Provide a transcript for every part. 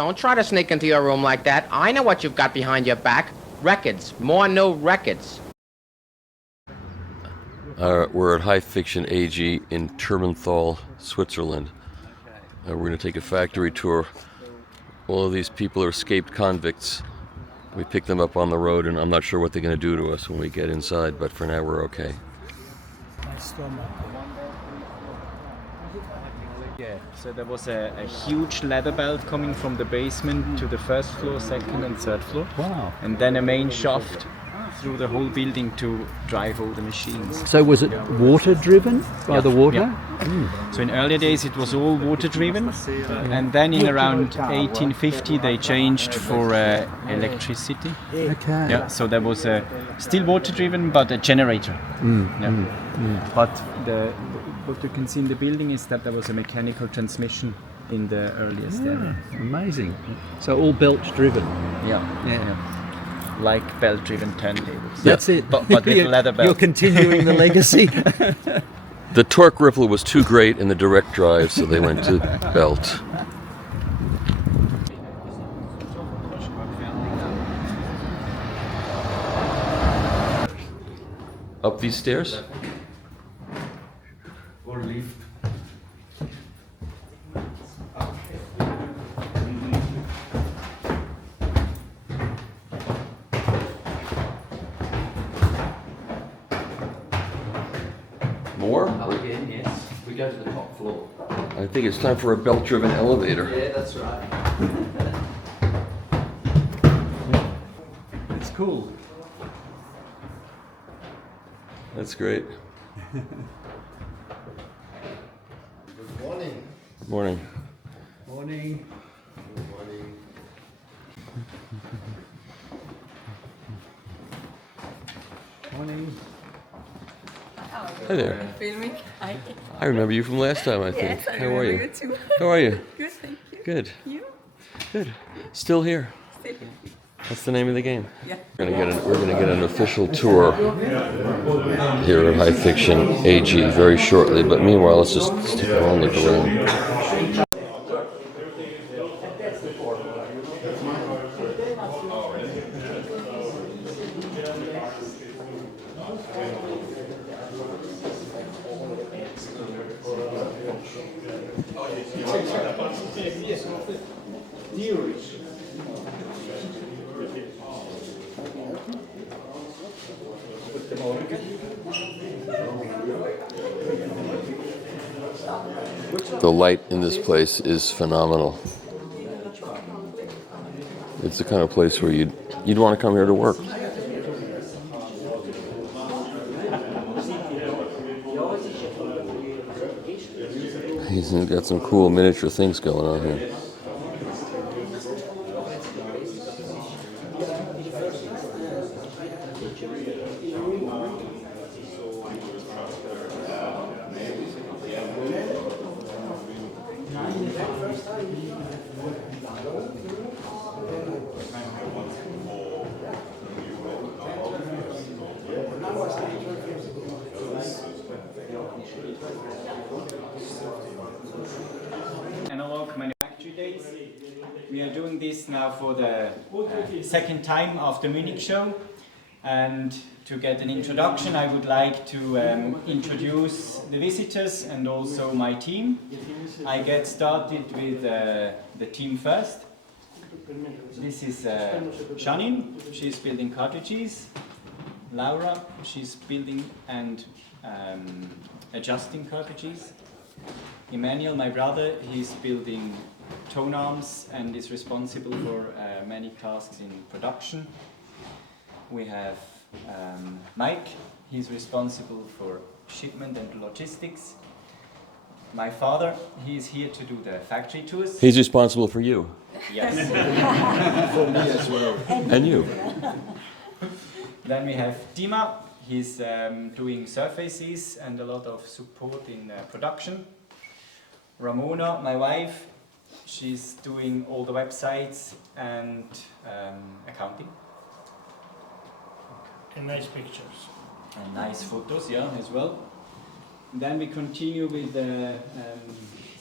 don't try to sneak into your room like that. I know what you've got behind your back. Records. More new records. We're at HiFiction AG in Turbenthal, Switzerland. We're going to take a factory tour. All of these people are escaped convicts. We picked them up on the road, and I'm not sure what they're going to do to us when we get inside, but for now we're okay. Yeah, so there was a huge ladder belt coming from the basement to the first floor, second and third floor. Wow. And then a main shaft through the whole building to drive all the machines. So was it water driven by the water? Yeah. So in earlier days it was all water driven, and then in around 1850 they changed for electricity. Okay. Yeah, so there was still water driven but a generator. But what you can see in the building is that there was a mechanical transmission in the earliest era. Amazing. So all belt driven. Yeah. Like belt-driven turntables. That's it. But with leather belt. You're continuing the legacy. The torque ripple was too great in the direct drive, so they went to belt. Up these stairs? Or lift. More? Again, yes. We go to the top floor. I think it's time for a belt-driven elevator. Yeah, that's right. It's cool. That's great. Good morning. Morning. Morning. Good morning. Morning. Hi there. Filming. Hi. I remember you from last time, I think. Yes, I How are remember you? you too. How are you? Good, thank you. Good. You? Good. Still here. Still here. That's the name of the game. Yeah. We're gonna get an official tour here at HiFiction AG very shortly. But meanwhile, let's just take a long look around. The light in this place is phenomenal. It's the kind of place where you'd want to come here to work. He's got some cool miniature things going on here. Analog manufacture days. We are doing this now for the second time after Munich show, and to get an introduction I would like to introduce the visitors and also my team. I get started with the team first. This is Janine, she's building cartridges. Laura, she's building and adjusting cartridges. Emmanuel, my brother, he's building tonearms and is responsible for many tasks in production. We have Mike, he's responsible for shipment and logistics. My father, he's here to do the factory tours. He's responsible for you. Yes. For me as well. And you. Then we have Dima, he's doing surfaces and a lot of support in production. Ramona, my wife, she's doing all the websites and accounting. And nice pictures. And nice photos, yeah, as well. And then we continue with the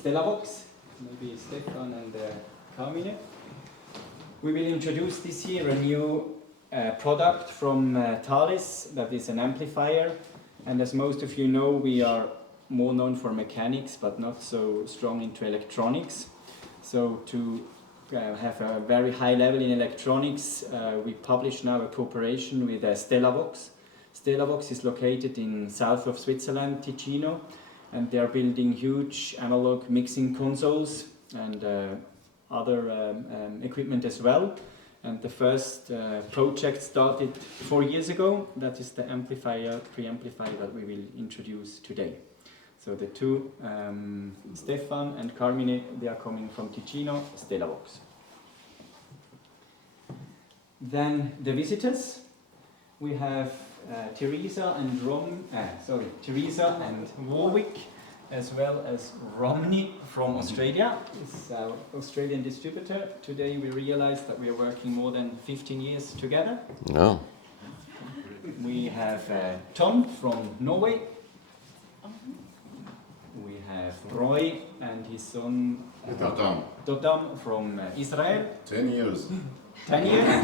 Stellavox, maybe Stephan and Carmine. We will introduce this year a new product from Thales that is an amplifier, and as most of you know, we are more known for mechanics but not so strong into electronics. So to have a very high level in electronics, we publish now a cooperation with Stellavox. Stellavox is located in south of Switzerland, Ticino, and they are building huge analog mixing consoles and other equipment as well. And the first project started 4 years ago. That is the amplifier, preamplifier that we will introduce today. So the two, Stephan and Carmine, they are coming from Ticino, Stellavox. Then the visitors. We have Teresa and Teresa and Warwick, as well as Romney from Australia. It's our Australian distributor. Today we realized that we are working more than 15 years together. No. We have Tom from Norway. We have Roy and his son Dodam from Israel. 10 years. 10 years.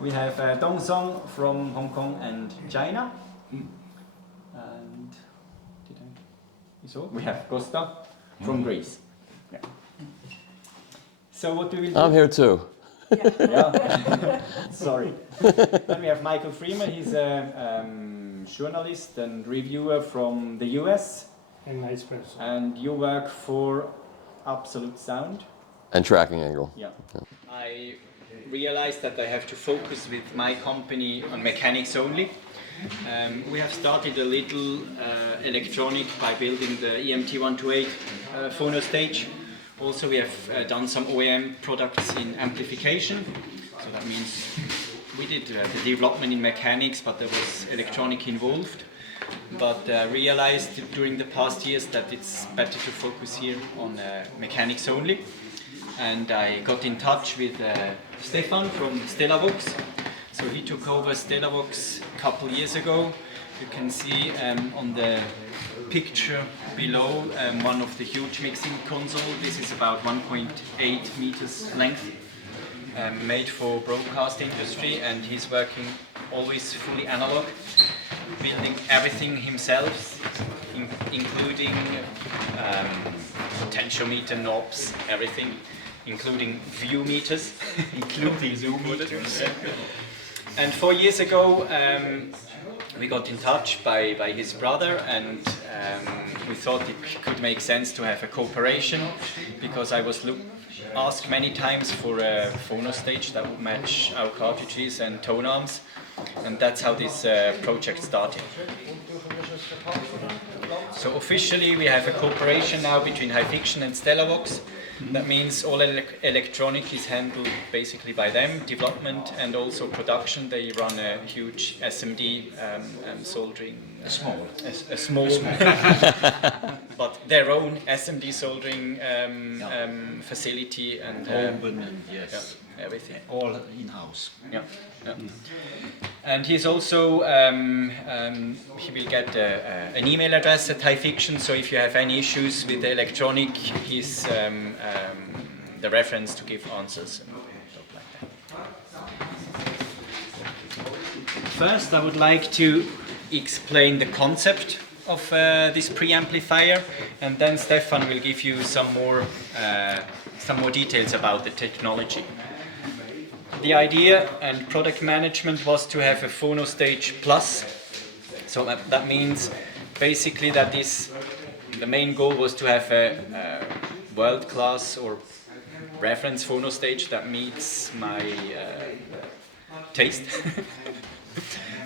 We have Dong Song from Hong Kong and China. And we have Costa from Greece. Yeah. So what do we do? I'm here too. Yeah. Sorry. Then we have Michael Freeman. He's a journalist and reviewer from the US. And vice versa. And you work for Absolute Sound. And tracking angle. Yeah. I realized that I have to focus with my company on mechanics only. We have started a little electronic by building the EMT128 phono stage. Also we have done some OEM products in amplification. So that means we did the development in mechanics, but there was electronic involved. But realized during the past years that it's better to focus here on mechanics only. And I got in touch with Stephan from Stellavox. So he took over Stellavox a couple years ago. You can see on the picture below one of the huge mixing console. This is about 1.8 meters length, made for broadcast industry, and he's working always fully analog, building everything himself, including potentiometer knobs, everything, including view meters, including zoom meters. And 4 years ago, we got in touch by his brother, and we thought it could make sense to have a cooperation, because I was asked many times for a phono stage that would match our cartridges and tonearms, and that's how this project started. So officially we have a cooperation now between HiFiction and Stellavox. That means all electronic is handled basically by them, development and also production. They run a huge SMD soldering, a small but their own SMD soldering facility and Yes. yeah, everything. All in-house. Yeah. Yeah. And he's also, he will get an email address at HiFiction, so if you have any issues with the electronic, he's the reference to give answers and stuff like that. First, I would like to explain the concept of this preamplifier, and then Stephan will give you some more details about the technology. The idea and product management was to have a Phono Stage Plus. So that means basically that the main goal was to have a world-class or reference phono stage that meets my taste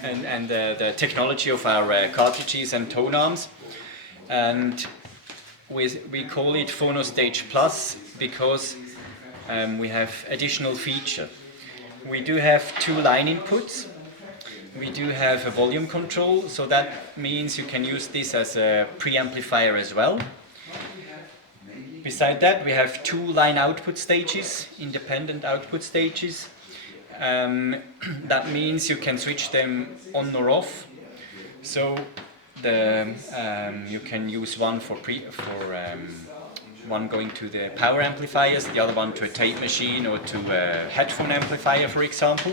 and the technology of our cartridges and tonearms. And we call it Phono Stage Plus because we have additional feature. We do have 2 line inputs. We do have a volume control, so that means you can use this as a preamplifier as well. Beside that, we have 2 line output stages, independent output stages. That means you can switch them on or off. So you can use one for one going to the power amplifiers, the other one to a tape machine or to a headphone amplifier, for example.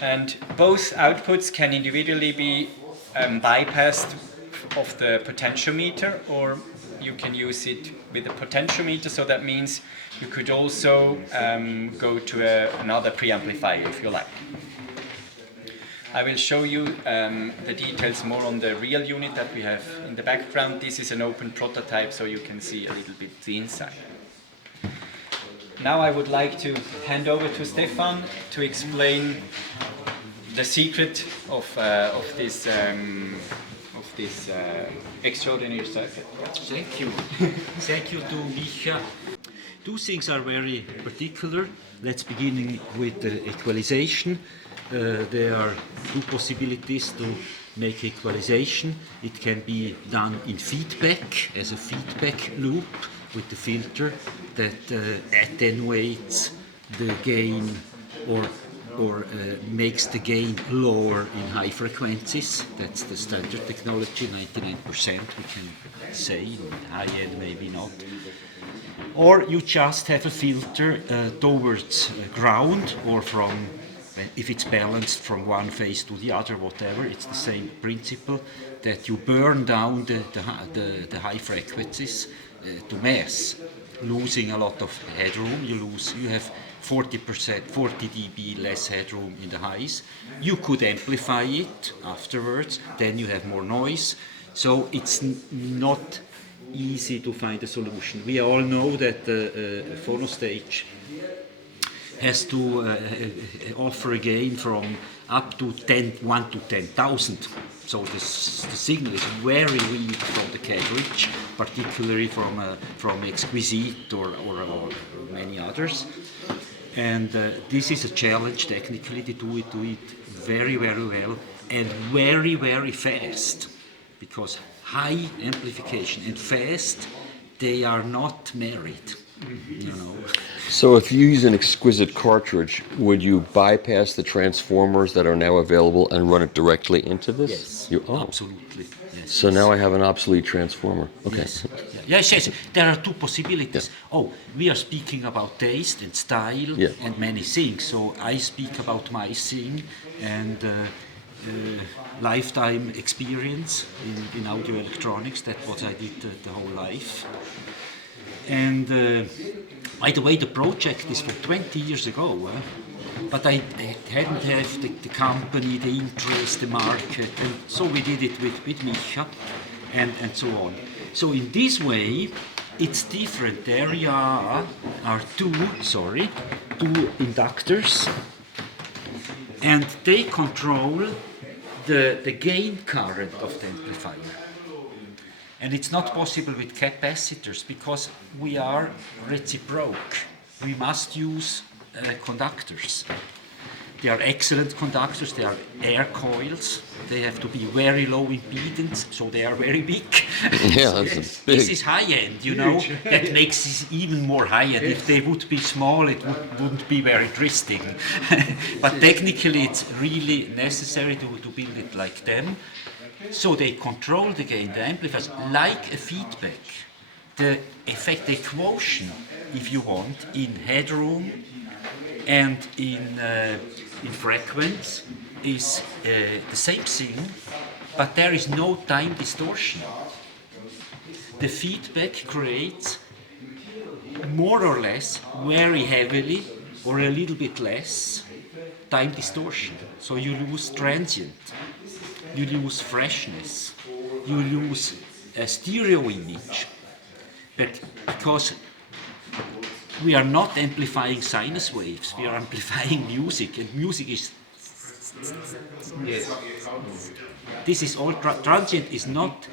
And both outputs can individually be bypassed of the potentiometer, or you can use it with a potentiometer, so that means you could also go to another preamplifier if you like. I will show you the details more on the real unit that we have in the background. This is an open prototype, so you can see a little bit the inside. Now I would like to hand over to Stephan to explain the secret of this extraordinary circuit. Thank you. Thank you to Micha. Two things are very particular. Let's begin with the equalization. There are two possibilities to make equalization. It can be done in feedback, as a feedback loop with the filter that attenuates the gain or makes the gain lower in high frequencies. That's the standard technology, 99% we can say, in high end maybe not. Or you just have a filter towards ground, or from, if it's balanced from one phase to the other, whatever, it's the same principle, that you burn down the high frequencies to mass, losing a lot of headroom. You have 40%, 40 dB less headroom in the highs. You could amplify it afterwards, then you have more noise. So it's not easy to find a solution. We all know that the phono stage has to offer a gain from up to 1 to 10,000. So the signal is very weak from the cartridge, particularly from Exquisite or many others. And this is a challenge technically to do it very, very well and very, very fast, because high amplification and fast, they are not married. You know. So if you use an exquisite cartridge, would you bypass the transformers that are now available and run it directly into this? Yes, absolutely. Yes. So now I have an obsolete transformer. Okay. Yes. There are two possibilities. Yeah. Oh, we are speaking about taste and style and many things. So I speak about my thing and lifetime experience in audio electronics. That's what I did the whole life. And by the way, the project is from 20 years ago, but I hadn't have the company, the interest, the market, and so we did it with Micha and so on. So in this way, it's different. There are two inductors, and they control the gain current of the amplifier. And it's not possible with capacitors because we are reciproc. We must use conductors. They are excellent conductors. They are air coils. They have to be very low impedance, so they are very big. Yeah, that's big. This is high end, you know. That makes it even more high end. If they would be small, it wouldn't be very interesting. But technically, it's really necessary to build it like them. So they control the gain, the amplifiers, like a feedback. The effect, the equation, if you want, in headroom and in frequency is the same thing, but there is no time distortion. The feedback creates more or less, very heavily, or a little bit less, time distortion. So you lose transient. You lose freshness, you lose a stereo image, but because we are not amplifying sinus waves, we are amplifying music, and music is. Yes. This is all transient is not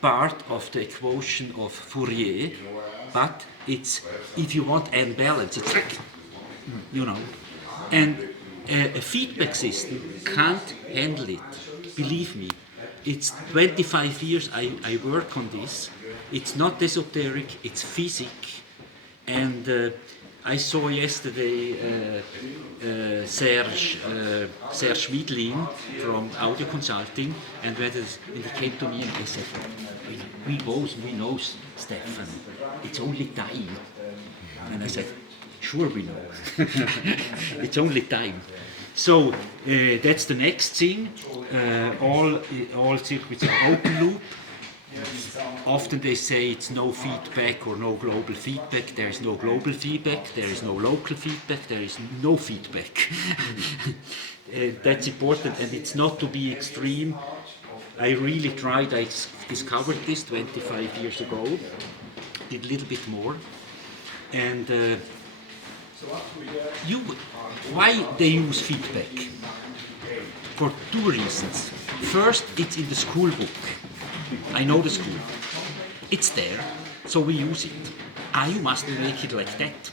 part of the equation of Fourier, but it's, if you want balance, it's like, you know, and a feedback system can't handle it. Believe me, it's 25 years I work on this. It's not esoteric, it's physics. And I saw yesterday Serge Widlin from Audio Consulting, and when he came to me and he said, we know Stephan. it's only time. And I said, sure we know. It's only time. So that's the next thing. All circuits are open loop. Often they say it's no feedback or no global feedback. There is no global feedback, there is no local feedback, there is no feedback. That's important, and it's not to be extreme. I really tried, I discovered this 25 years ago, did a little bit more. And why they use feedback? For two reasons. First, it's in the school book. I know the school. It's there, so we use it. You must make it like that.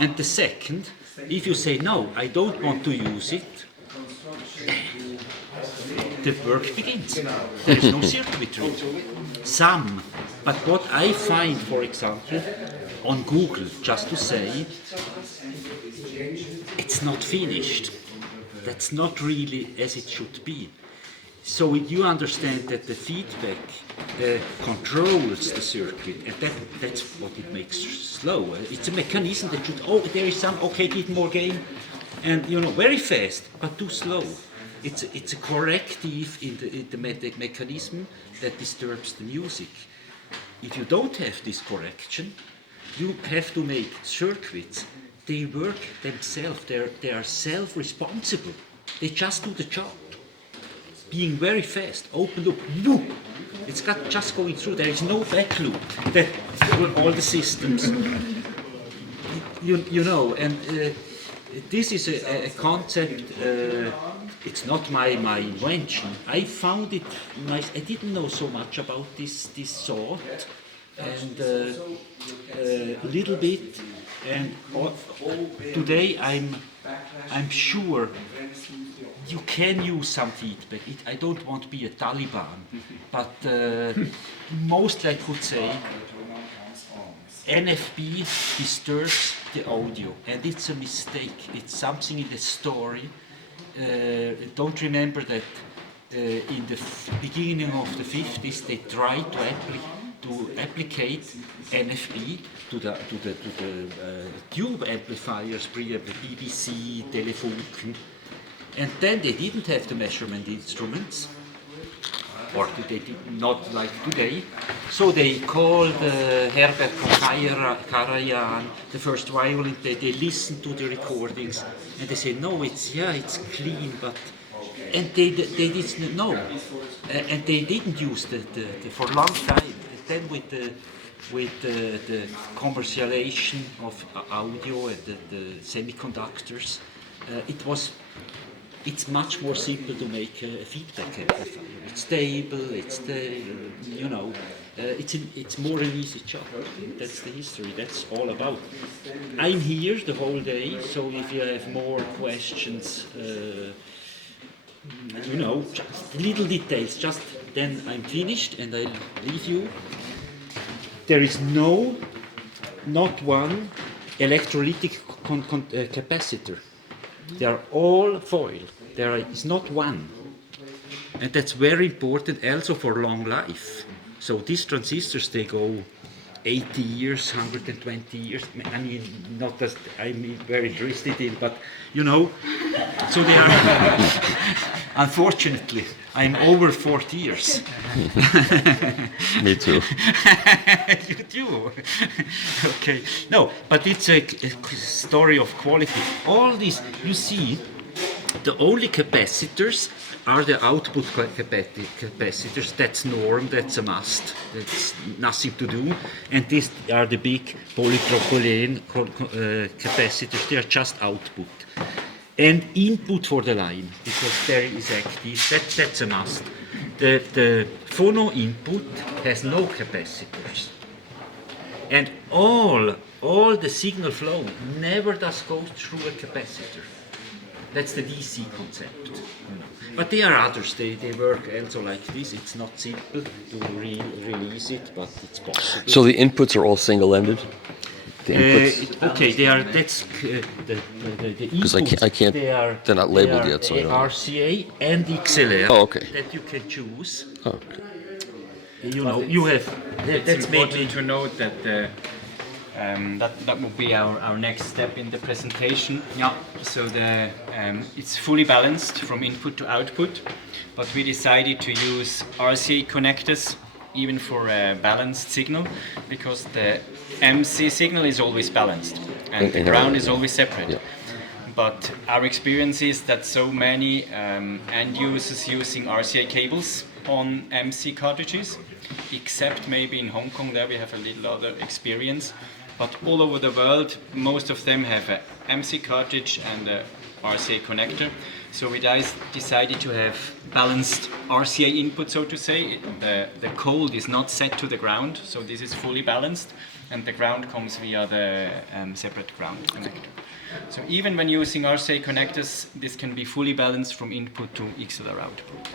And the second, if you say, no, I don't want to use it, the work begins. There is no circuitry. Some. But what I find, for example, on Google, just to say, it's not finished. That's not really as it should be. So you understand that the feedback controls the circuit, and that's what it makes slow. It's a mechanism that should, there is some, okay, give more gain, and very fast, but too slow. It's a corrective in the mechanism that disturbs the music. If you don't have this correction, you have to make circuits. They work themselves. They are self-responsible. They just do the job. Being very fast, open loop, whoop. It's got just going through. There is no back loop. That all the systems, and this is a concept. It's not my invention. I found it nice. I didn't know so much about this thought, and a little bit. And today I'm sure you can use some feedback. I don't want to be a Taliban, but mostly I could say NFB disturbs the audio, and it's a mistake. It's something in the story. Don't remember that in the beginning of the 50s they tried to applicate NFB to the tube amplifiers, Preamp, BBC, Telefunken, and then they didn't have the measurement instruments, or they did not like today, so they called Herbert Karajan, the first violin. They listened to the recordings and they said, no, it's clean, but, and they didn't know, and they didn't use the for a long time. And then with the commercialization of audio and the semiconductors, it's much more simple to make a feedback amplifier. It's stable, it's more an easy job. That's the history, that's all about. I'm here the whole day, so if you have more questions, just little details, just then I'm finished and I'll leave you. There is not one electrolytic capacitor. They are all foil. There is not one. And that's very important also for long life. So these transistors, they go 80 years, 120 years. I mean, not that I'm very interested in, but so they are, unfortunately, I'm over 40 years. Me too. You too. Okay. No, but it's a story of quality. All these, you see, the only capacitors are the output capacitors. That's norm, that's a must. That's nothing to do. And these are the big polypropylene capacitors. They are just output. And input for the line, because there is active. That's a must. The phono input has no capacitors. And all the signal flow never does go through a capacitor. That's the DC concept. But there are others, they work also like this. It's not simple to release it, but it's possible. So the inputs are all single-ended? The inputs? Okay, they are, that's the Because inputs. I can't, they're not labeled yet, so I don't know. RCA and XLR Oh, okay. that you can choose. Oh, okay. you know, you have. It's That's important maybe to note that that will be our next step in the presentation. Yeah. So it's fully balanced from input to output, but we decided to use RCA connectors even for a balanced signal, because the MC signal is always balanced and the ground is always separate. Yeah. But our experience is that so many end users using RCA cables on MC cartridges, except maybe in Hong Kong, there we have a little other experience. But all over the world, most of them have a MC cartridge and a RCA connector. So we decided to have balanced RCA input, so to say. The coil is not set to the ground, so this is fully balanced, and the ground comes via the separate ground connector. So even when using RCA connectors, this can be fully balanced from input to XLR output.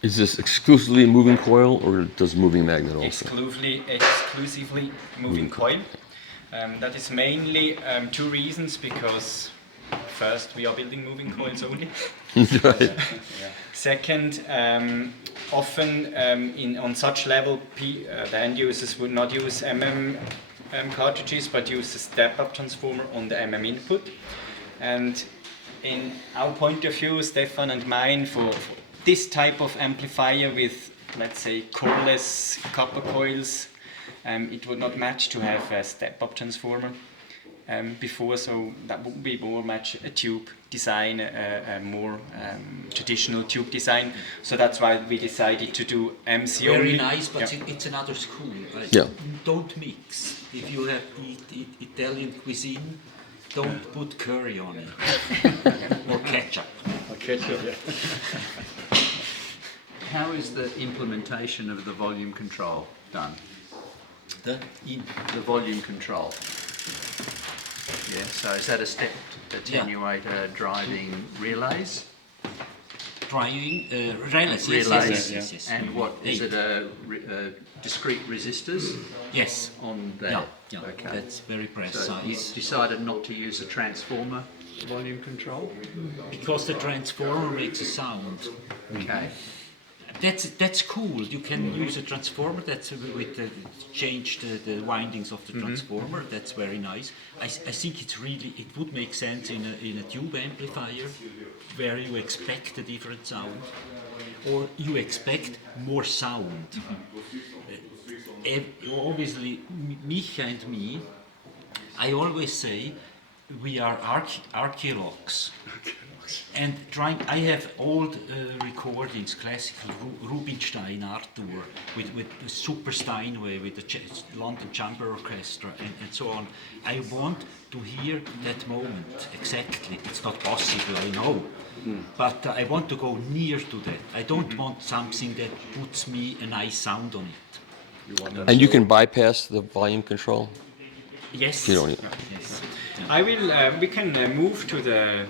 Is this exclusively moving coil, or does moving magnet also? Exclusively moving coil. That is mainly two reasons, because first, we are building moving coils only. Right. Second, often on such level, the end users would not use cartridges, but use a step-up transformer on the input. And in our point of view, Stephan and mine, for this type of amplifier with, let's say, coreless copper coils, it would not match to have a step-up transformer before, so that would be more match a tube design, a more traditional tube design. So that's why we decided to do MC only. very nice, but it's another school. Right? Yeah. Don't mix. If you have Italian cuisine, don't put curry on it or ketchup. How is the implementation of the volume control done? The volume control. Yeah, so is that a stepped attenuator driving relays? Driving relays. Relays. Yes. And what is it? Discrete resistors Yes. on that? Yeah. Okay. That's very precise. So you decided not to use a transformer volume control? Because the transformer makes a sound. Okay. That's cool. You can use a transformer. That's change the windings of the transformer. That's very nice. I think it would make sense in a tube amplifier, where you expect a different sound, or you expect more sound. Obviously, Micha and me, I always say, we are archaeologues. And I have old recordings, classical Rubinstein Arthur, with the Super Steinway, with the London Chamber Orchestra, and so on. I want to hear that moment exactly. It's not possible, I know, but I want to go near to that. I don't want something that puts me a nice sound on it. And you can bypass the volume control? Yes. You don't. Yes. I will. We can move to the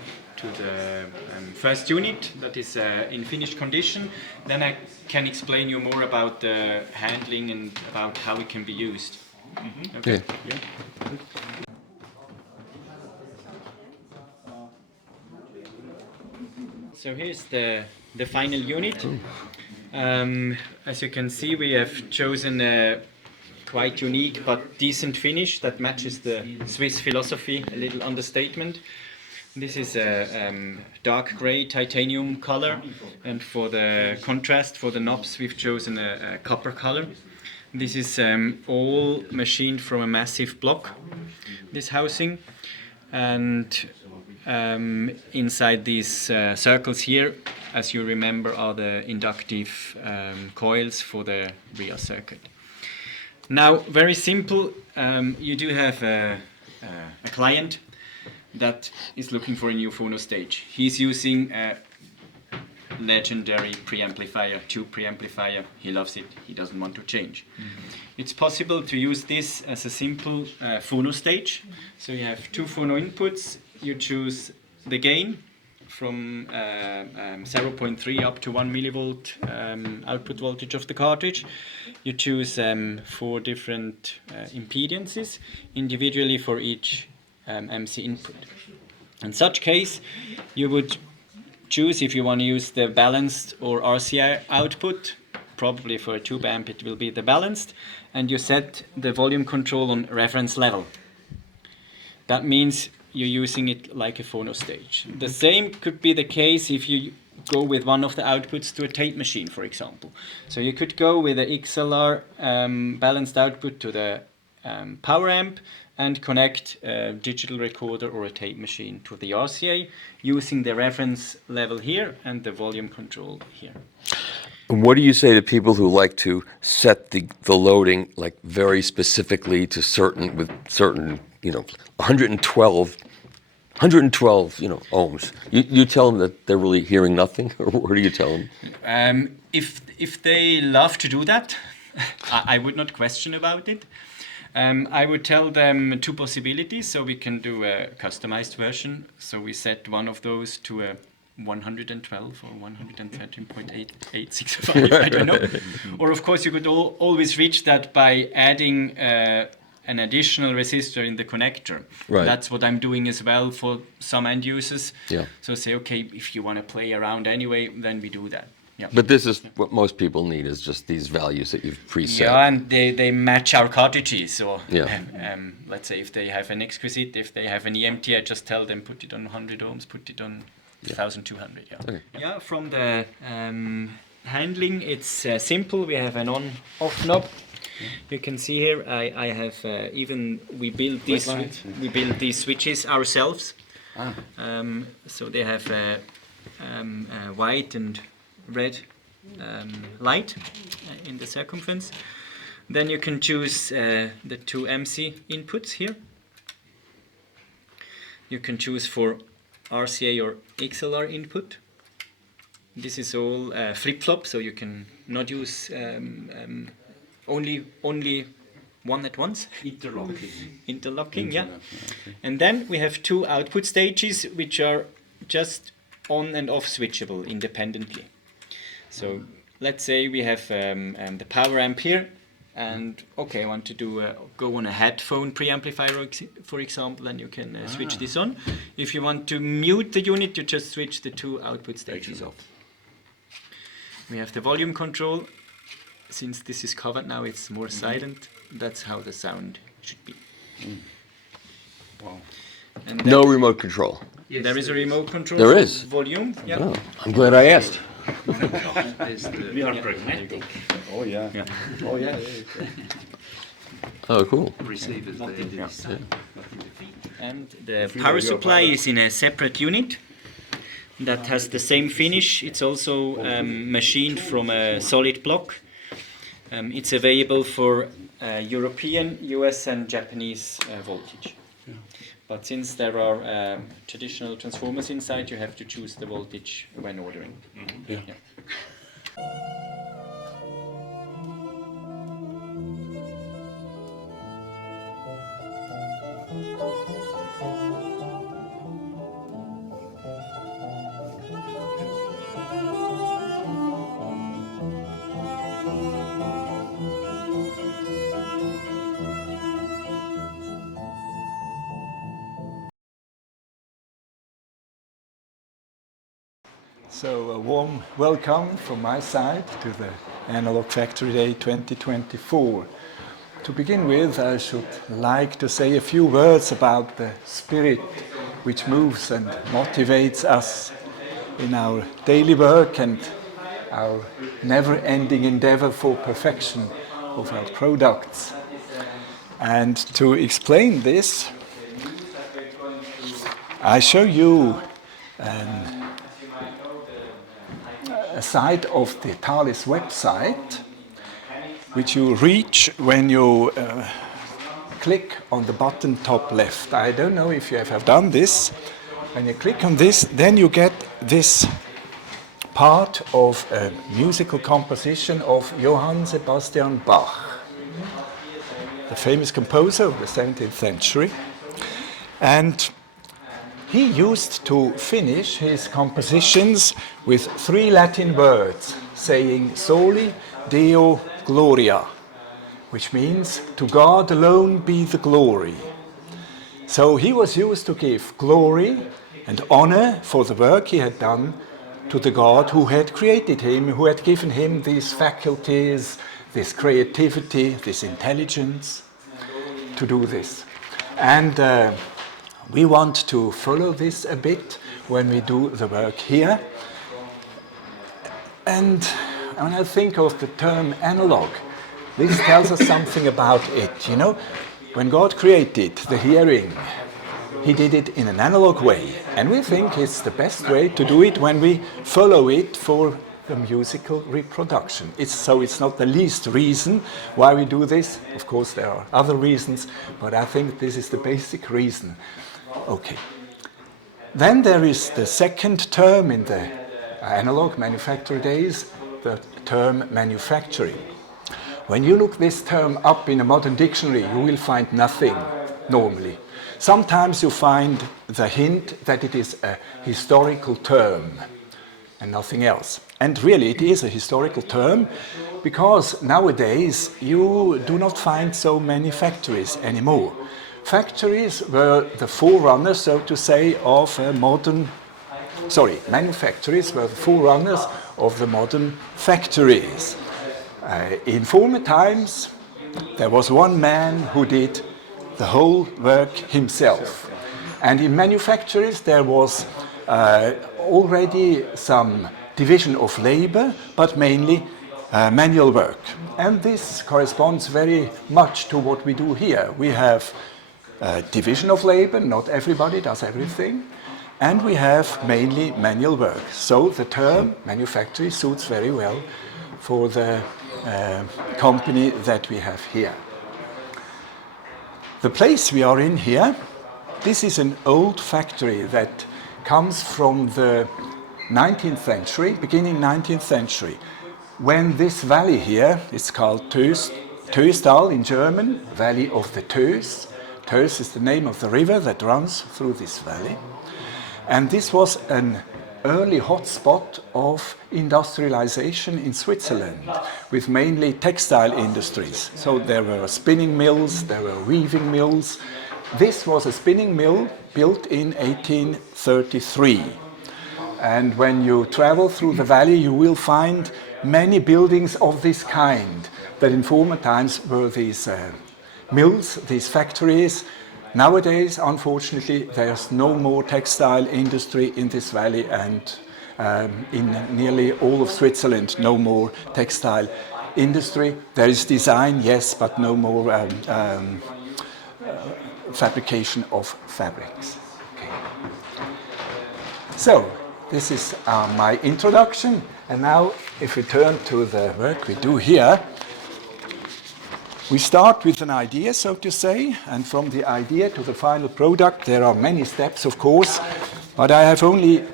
first unit that is in finished condition. Then I can explain you more about the handling and about how it can be used. Okay. Yeah. So here's the final unit. As you can see, we have chosen a quite unique but decent finish that matches the Swiss philosophy, a little understatement. This is a dark grey titanium color, and for the contrast for the knobs we've chosen a copper color. This is all machined from a massive block, this housing, and inside these circles here, as you remember, are the inductive coils for the real circuit. Now, very simple, you do have a client that is looking for a new phono stage. He's using a legendary preamplifier, tube preamplifier. He loves it, he doesn't want to change. It's possible to use this as a simple phono stage. So you have two phono inputs, you choose the gain from 0.3 up to 1 millivolt output voltage of the cartridge. You choose 4 different impedances individually for each MC input. In such case, you would choose if you want to use the balanced or RCA output. Probably for a tube amp it will be the balanced, and you set the volume control on reference level. That means you're using it like a phono stage. The same could be the case if you go with one of the outputs to a tape machine, for example. So you could go with the XLR balanced output to the power amp and connect a digital recorder or a tape machine to the RCA using the reference level here and the volume control here. What do you say to people who like to set the loading like very specifically to certain 112 ohms? You tell them that they're really hearing nothing, or what do you tell them? If they love to do that, I would not question about it. I would tell them two possibilities. So we can do a customized version. So we set one of those to a 112 or 113.865, I don't know. Or of course you could always reach that by adding an additional resistor in the connector. Right. That's what I'm doing as well for some end users. Yeah. So say, okay, if you want to play around anyway, then we do that. Yeah. But this is what most people need, is just these values that you've preset. Yeah, and they match our cartridges. So Yeah. let's say if they have an exquisite, if they have an EMT, I just tell them put it on 100 ohms, put it on 1200. Yeah. Okay. Yeah. From the handling, it's simple. We have an on-off knob. You can see here. I have we build these switches ourselves. So they have a white and red light in the circumference. Then you can choose the two MC inputs here. You can choose for RCA or XLR input. This is all flip-flop, so you can not use only one at once. Interlocking, yeah. And then we have two output stages which are just on and off switchable independently. So let's say we have the power amp here, and okay, I want to go on a headphone preamplifier, for example, then you can switch this on. If you want to mute the unit, you just switch the two output stages off. We have the volume control. Since this is covered now, it's more silent. That's how the sound should be. Wow. And No remote control. Yes, there is a remote control. There for is? volume. Yeah. Oh, I'm glad I asked. We are pragmatic. Oh yeah. Yeah. Oh yeah. Oh, cool. Receivers there. And the power supply is in a separate unit that has the same finish. It's also machined from a solid block. It's available for European, US and Japanese voltage. But since there are traditional transformers inside, you have to choose the voltage when ordering. Yeah. So a warm welcome from my side to the Analog Factory Day 2024. To begin with, I should like to say a few words about the spirit which moves and motivates us in our daily work and our never-ending endeavor for perfection of our products. And to explain this, I show you a site of the Thales website, which you reach when you click on the button top left. I don't know if you have done this. When you click on this, then you get this part of a musical composition of Johann Sebastian Bach, the famous composer of the 17th century. And he used to finish his compositions with 3 Latin words, saying Soli Deo Gloria, which means to God alone be the glory. So he was used to give glory and honor for the work he had done to the God who had created him, who had given him these faculties, this creativity, this intelligence to do this. And we want to follow this a bit when we do the work here. And when I think of the term analog, this tells us something about it. You know, when God created the hearing, he did it in an analog way. And we think it's the best way to do it when we follow it for the musical reproduction. It's not the least reason why we do this. Of course, there are other reasons, but I think this is the basic reason. Okay. Then there is the second term in the analog manufacture days, the term manufacturing. When you look this term up in a modern dictionary, you will find nothing normally. Sometimes you find the hint that it is a historical term and nothing else. And really it is a historical term because nowadays you do not find so many factories anymore. Factories were the forerunners, so to say, of a modern... manufactories were the forerunners of the modern factories. In former times, there was one man who did the whole work himself. And in manufactories, there was already some division of labor, but mainly manual work. And this corresponds very much to what we do here. We have division of labor, not everybody does everything. And we have mainly manual work. So the term manufacturing suits very well for the company that we have here. The place we are in here, this is an old factory that comes from the 19th century, beginning 19th century, when this valley here, it's called Töstal in German, Valley of the Tös. Tös is the name of the river that runs through this valley. And this was an early hotspot of industrialization in Switzerland, with mainly textile industries. So there were spinning mills, there were weaving mills. This was a spinning mill built in 1833. And when you travel through the valley, you will find many buildings of this kind, that in former times were these mills, these factories. Nowadays, unfortunately, there's no more textile industry in this valley, and in nearly all of Switzerland, no more textile industry. There is design, yes, but no more fabrication of fabrics. Okay. So, this is my introduction, and now if we turn to the work we do here, we start with an idea, so to say, and from the idea to the final product, there are many steps, of course, but I have only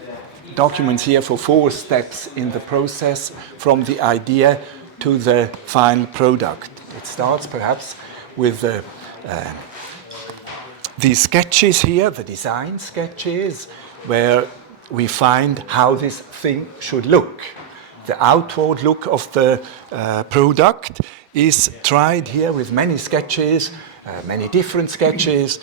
documents here for 4 steps in the process from the idea to the final product. It starts perhaps with these sketches here, the design sketches, where we find how this thing should look. The outward look of the product is tried here with many sketches, many different sketches,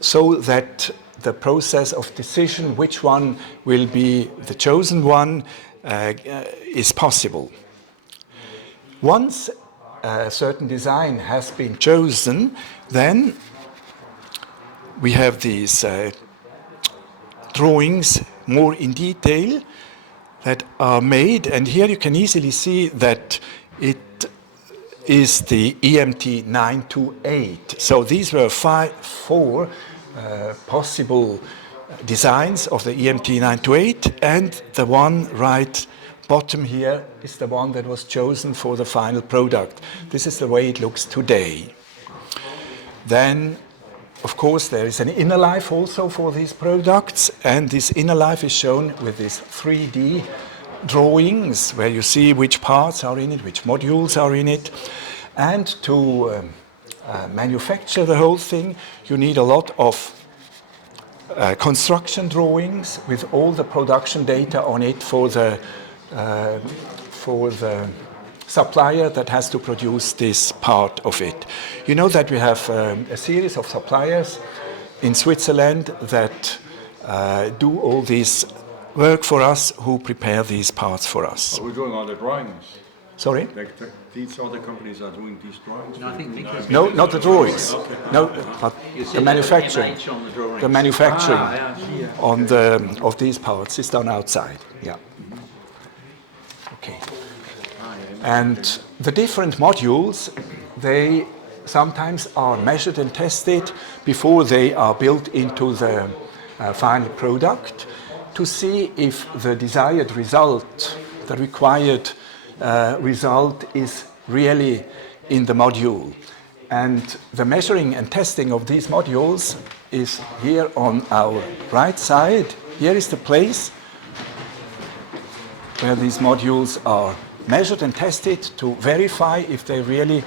so that the process of decision, which one will be the chosen one, is possible. Once a certain design has been chosen, then we have these drawings more in detail that are made, and here you can easily see that it is the EMT 928. So these were 4 possible designs of the EMT 928, and the one right bottom here is the one that was chosen for the final product. This is the way it looks today. Then, of course, there is an inner life also for these products, and this inner life is shown with these 3D drawings where you see which parts are in it, which modules are in it. And to manufacture the whole thing, you need a lot of construction drawings with all the production data on it for the supplier that has to produce this part of it. You know that we have a series of suppliers in Switzerland that do all these work for us who prepare these parts for us. Are we doing all the drawings? Sorry? Like these other companies are doing these drawings? No, I think Micha's No, not the drawings. No, but the manufacturing. on the drawings. The manufacturing of these parts is done outside. Yeah. Okay. And the different modules, they sometimes are measured and tested before they are built into the final product to see if the desired result, the required result is really in the module. And the measuring and testing of these modules is here on our right side. Here is the place where these modules are measured and tested to verify if they really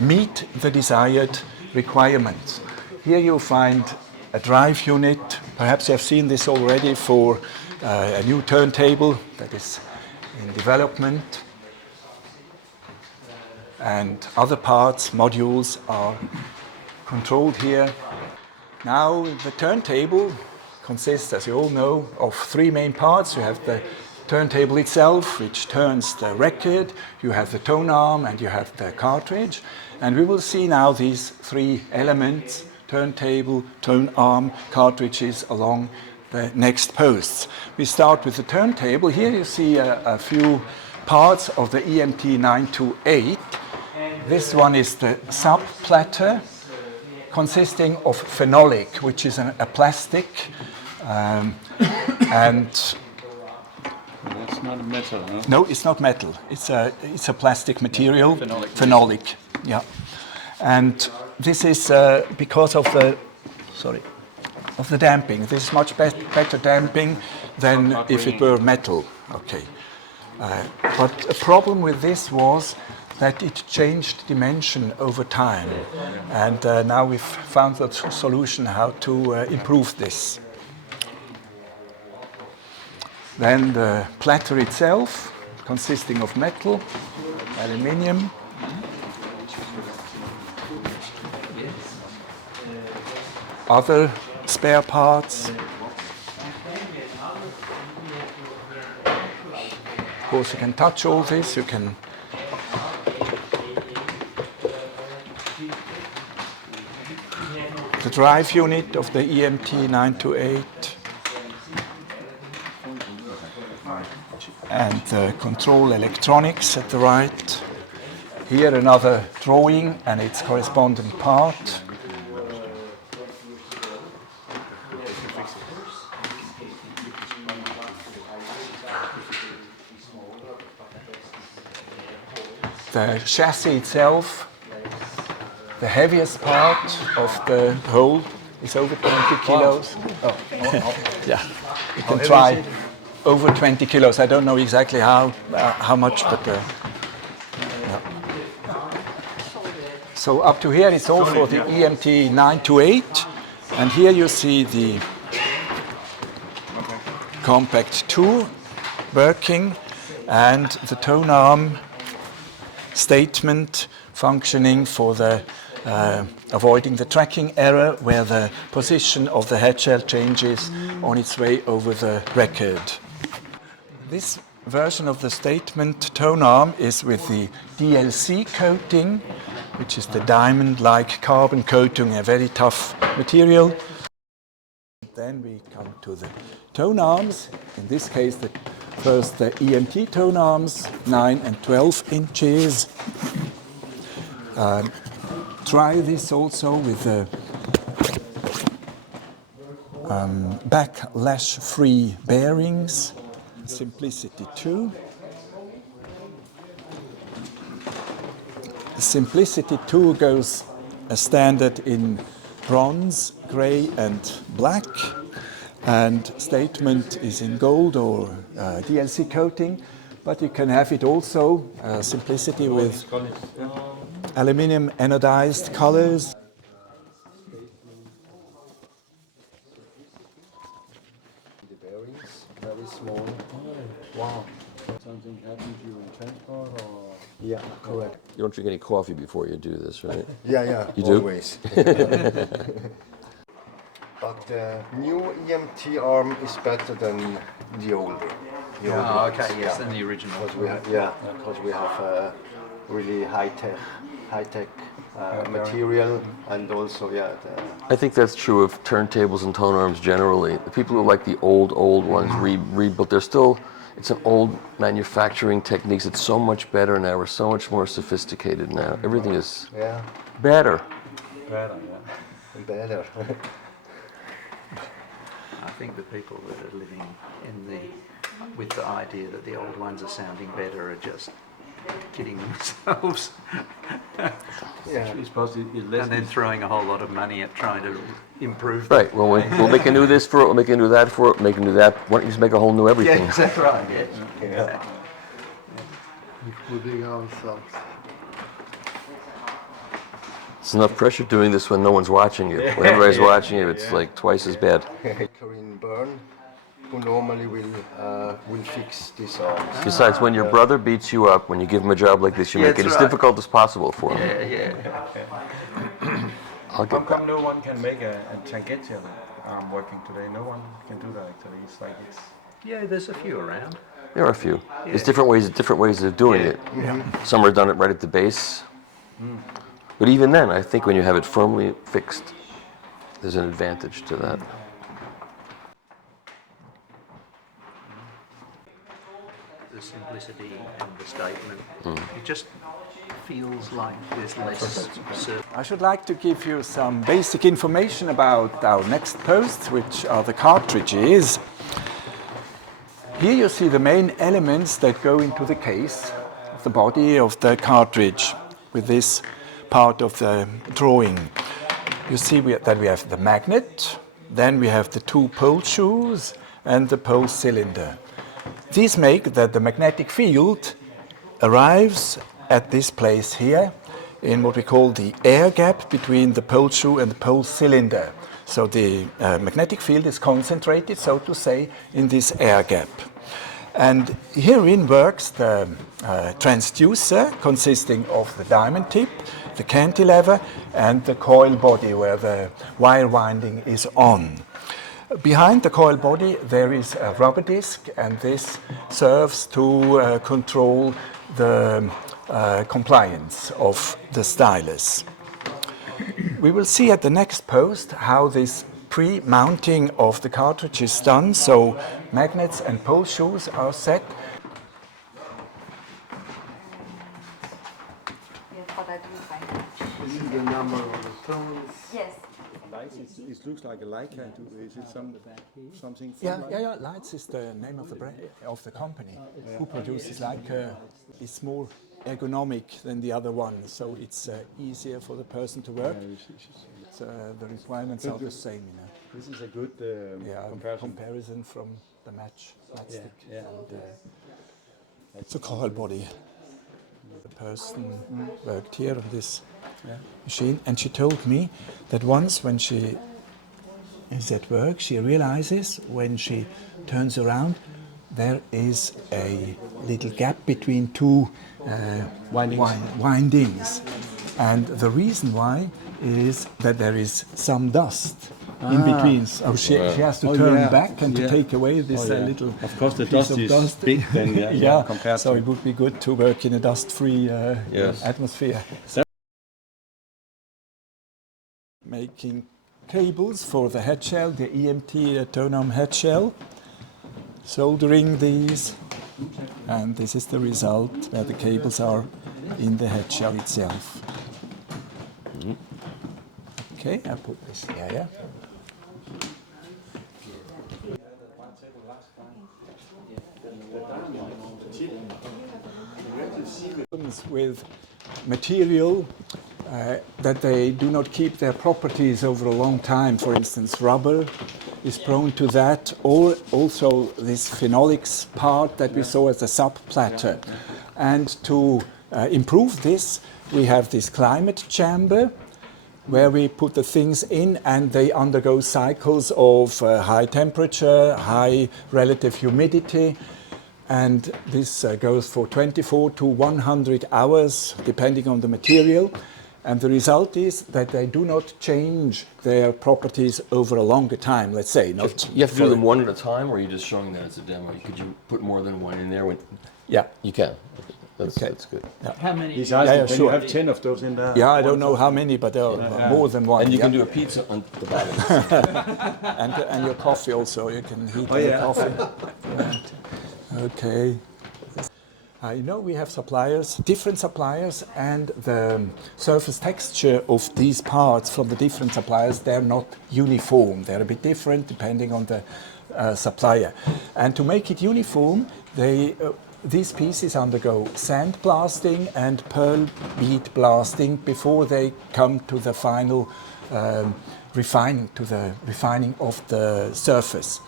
meet the desired requirements. Here you'll find a drive unit. Perhaps you have seen this already for a new turntable that is in development. And other parts, modules are controlled here. Now the turntable consists, as you all know, of three main parts. You have the turntable itself, which turns the record, you have the tone arm, and you have the cartridge. And we will see now these three elements, turntable, tone arm, cartridges, along the next posts. We start with the turntable. Here you see a few parts of the EMT 928. This one is the sub-platter, consisting of phenolic, which is a plastic, and That's not metal, no? no, it's not metal. It's a plastic material, phenolic. Yeah, and this is because of the damping. This is much better damping than if it were metal. Okay, but a problem with this was that it changed dimension over time, and now we've found the solution how to improve this. Then the platter itself, consisting of metal, aluminium, other spare parts. Of course, you can touch all this. You can the drive unit of the EMT 928 and the control electronics at the right. Here another drawing and its corresponding part. The chassis itself, the heaviest part of the whole, is over 20 kilos. Oh. Yeah, you can try over 20 kilos. I don't know exactly how much, but yeah. So up to here it's all for the EMT 928, and here you see the Compact 2 working and the tone arm statement functioning for the avoiding the tracking error where the position of the head shell changes on its way over the record. This version of the statement tone arm is with the DLC coating, which is the diamond-like carbon coating, a very tough material. Then we come to the tone arms. In this case, first the EMT tone arms, 9 and 12 inches. Try this also with the backlash-free bearings. Simplicity 2. Simplicity 2 goes as standard in bronze, grey and black, and statement is in gold or DLC coating, but you can have it also, simplicity with aluminium anodized colors. The bearings, very small. Wow. Something happened during transport or? Yeah, correct. You don't drink any coffee before you do this, right? Yeah, You do? always. But the new EMT arm is better than the older. The older Oh, ones, okay, yes, than the original. Because we have, because we have really high tech material, and also I think that's true of turntables and tonearms generally. The people who like the old ones rebuilt, they're still, it's an old manufacturing techniques. It's so much better now. We're so much more sophisticated now. Everything is better. better. I think the people that are living with the idea that the old ones are sounding better are just kidding themselves. It's possible it's less. And then throwing a whole lot of money at trying to improve. Right. Well, we'll make a new this for it. We'll make a new that for it. Make a new that. Why don't you just make a whole new everything? Yeah, that's right. Yes. Exactly. Including ourselves. It's enough pressure doing this when no one's watching you. When everybody's watching you, it's like twice as bad. Corinne Byrne, who normally will fix these arms. Besides, when your brother beats you up, when you give him a job like this, you make it as difficult as possible for him. Yeah. I'll How get come no one can make a tangential arm working today? No one can do that actually. It's like it's. Yeah, there's a few around. There are a few. There's different ways of doing it. Some are done it right at the base. But even then, I think when you have it firmly fixed, there's an advantage to that. The simplicity and the statement. It just feels like there's less. I should like to give you some basic information about our next posts, which are the cartridges. Here you see the main elements that go into the case of the body of the cartridge with this part of the drawing. You see that we have the magnet, then we have the two pole shoes and the pole cylinder. These make that the magnetic field arrives at this place here in what we call the air gap between the pole shoe and the pole cylinder. So the magnetic field is concentrated, so to say, in this air gap. And herein works the transducer consisting of the diamond tip, the cantilever, and the coil body where the wire winding is on. Behind the coil body there is a rubber disc, and this serves to control the compliance of the stylus. We will see at the next post how this pre-mounting of the cartridge is done. So magnets and pole shoes are set. This is the number of the tones. Yes. Lights, it looks like a Leica. Is it something? Yeah. Lights is the name of the brand, of the company who produces Leica. It's more ergonomic than the other one, so it's easier for the person to work. The requirements are the same, you know. This is a good comparison from the matchstick. And the coil body. The person worked here on this machine, and she told me that once when she is at work, she realizes when she turns around there is a little gap between two windings. And the reason why is that there is some dust in between. So she has to turn back and to take away this little Of course, the piece dust of is dust. big then, compared so to. it would be good to work in a dust-free atmosphere. Making cables for the head shell, the EMT tonearm head shell. Soldering these, and this is the result where the cables are in the head shell itself. Okay, I'll put this here. With material that they do not keep their properties over a long time. For instance, rubber is prone to that, or also this phenolics part that we saw as a sub-platter. And to improve this, we have this climate chamber where we put the things in, and they undergo cycles of high temperature, high relative humidity, and this goes for 24 to 100 hours depending on the material. And the result is that they do not change their properties over a longer time, let's say. Not You have to do them one at a time, or are you just showing that as a demo? Could you put more than one in there? Yeah. You can. That's good. How many? He's asking, Yeah, can sure. you have 10 of those in there? Yeah, I don't know how many, but there are more than one. And you can yeah. do a pizza on the back. And your coffee also, you can heat your yeah. coffee. Right. Okay. You know, we have suppliers, different suppliers, and the surface texture of these parts from the different suppliers, they're not uniform. They're a bit different depending on the supplier. And to make it uniform, these pieces undergo sandblasting and pearl bead blasting before they come to the final refining of the surface.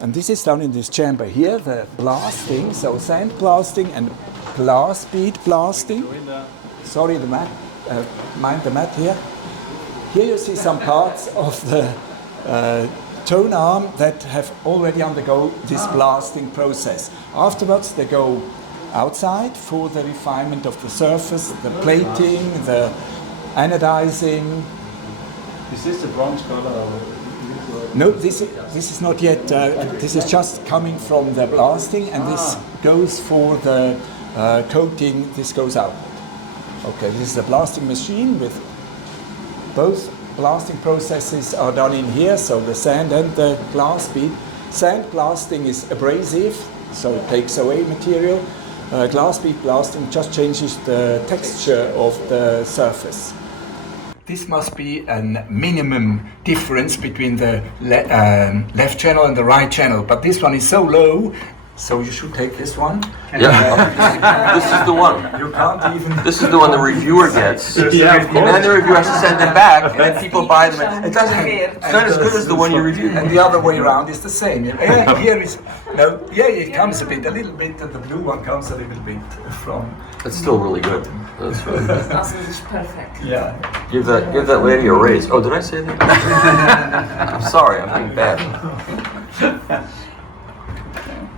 And this is done in this chamber here, the blasting, so sand blasting and glass bead blasting. Sorry, the mat, mind the mat here. Here you see some parts of the tone arm that have already undergone this blasting process. Afterwards they go outside for the refinement of the surface, the plating, the anodizing. Is this the bronze color? No, this is not yet. This is just coming from the blasting, and this goes for the coating. This goes out. Okay, this is the blasting machine with both blasting processes are done in here. So the sand and the glass bead. Sand blasting is abrasive, so it takes away material. Glass bead blasting just changes the texture of the surface. This must be a minimum difference between the left channel and the right channel, but this one is so low, so you should take this one. Yeah, this is the one. You can't even... This is the one the reviewer gets. Yeah, and then the reviewer has to send them back, and then people buy them. And it's not as good as the one you reviewed. And the other way around is the same. Yeah, here is... No, yeah, it comes a little bit, and the blue one comes a little bit from... It's still really good. That's really good. It's perfect. Yeah. Give that lady a raise. Oh, did I say that? I'm sorry, I'm being bad.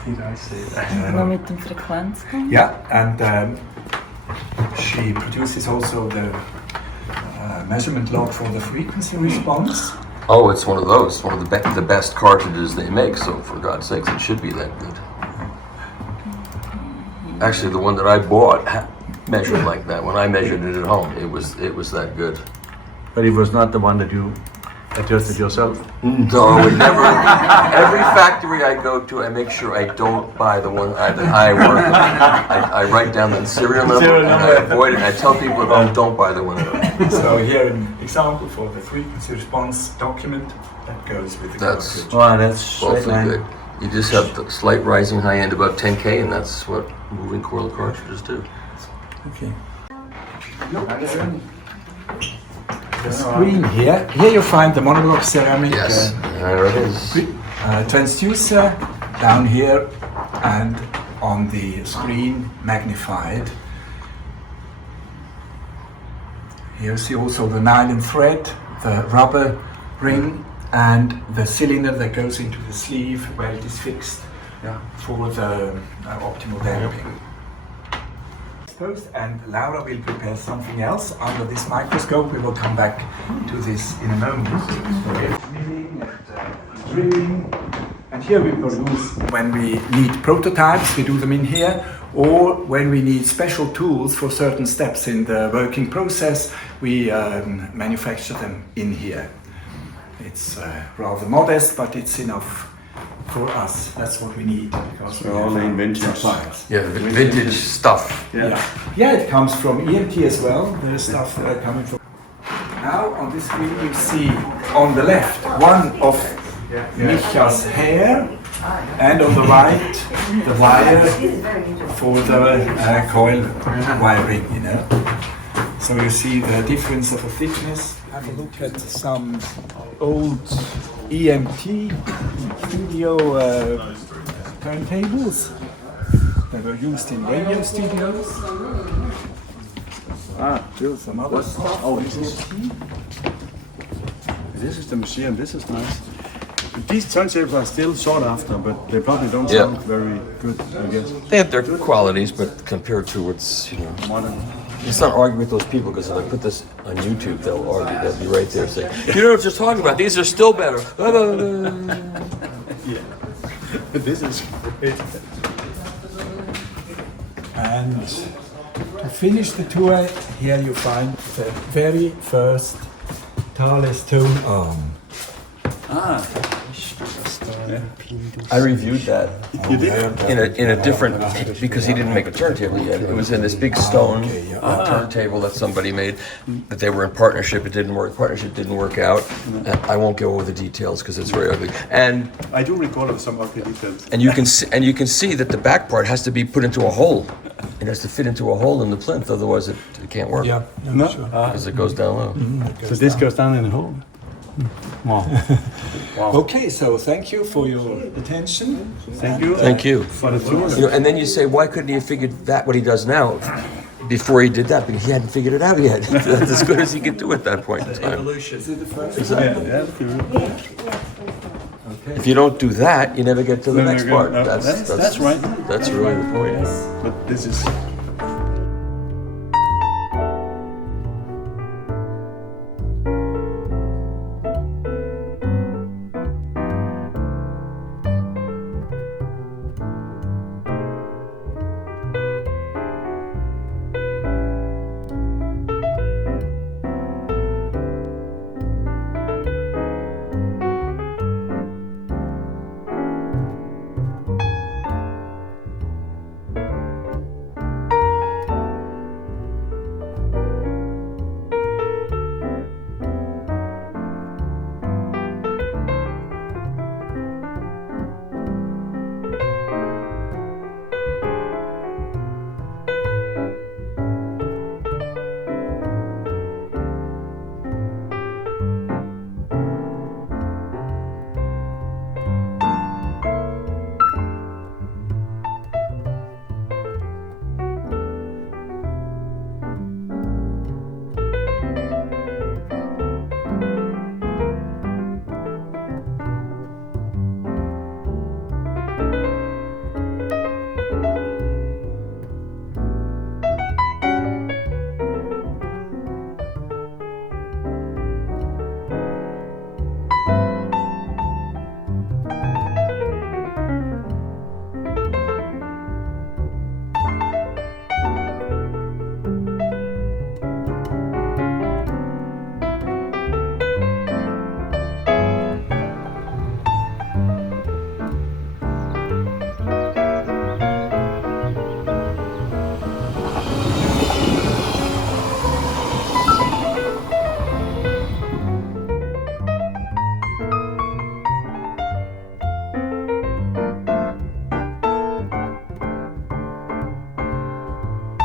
Did I say that? No, mit dem Frequenzgang. Yeah, and she produces also the measurement log for the frequency response. Oh, it's one of those. One of the best cartridges they make. So for God's sakes, it should be that good. Actually, the one that I bought measured like that. When I measured it at home, it was that good. But it was not the one that you adjusted yourself? No, we never. Every factory I go to, I make sure I don't buy the one that I work with. I write down the serial number and I avoid it. I tell people don't buy the one that I So here an example for the frequency response document that goes with the cartridge. Oh, that's awfully good. You just have the slight rising high end above 10K, and that's what moving coil cartridges do. Okay. The screen here. Here you find the monoblock ceramic There it is. transducer down here, and on the screen magnified. Here you see also the nylon thread, the rubber ring, and the cylinder that goes into the sleeve where it is fixed for the optimal damping. And Laura will prepare something else under this microscope. We will come back to this in a moment. Milling and drilling. And here we produce, when we need prototypes, we do them in here, or when we need special tools for certain steps in the working process, we manufacture them in here. It's rather modest, but it's enough for us. That's what we need, because So all the inventions. suppliers. Yeah, vintage stuff. Yeah, it comes from EMT as well. There's stuff that are coming from. Now on this screen you see on the left one of Micha's hair, and on the right the wire for the coil wiring, you know. So you see the difference of a thickness. Have a look at some old EMT studio turntables that were used in radio studios. Still Some other stuff. Oh, this is the museum. This is nice. These turntables are still sought after, but they probably don't sound very good, I guess. They have their qualities, but compared to what's Modern. Just not argue with those people, because if I put this on YouTube, they'll argue. They'll be right there saying, "You know what you're talking about? These are still better." Yeah. This is great. And to finish the tour, here you find the very first Thales tone arm. I reviewed that You did? in a different, because he didn't make a turntable yet. It was in this big stone turntable that somebody made, that they were in partnership. It didn't work. Partnership didn't work out. I won't go over the details because it's very ugly. And I do recall some of the details. you can see that the back part has to be put into a hole. It has to fit into a hole in the plinth, otherwise it can't work. Yeah, No? sure. Because it goes down low. So this goes down in a hole. Wow. Okay, so thank you for your attention. Thank you. Thank you. For the tour. You know, and then you say, why couldn't he have figured that what he does now before he did that? Because he hadn't figured it out yet. That's as good as he could do at that point in time. Is it the first? Exactly. Okay. If you don't do that, you never get to the No, next no, part. no, that's right. That's really the point. But this is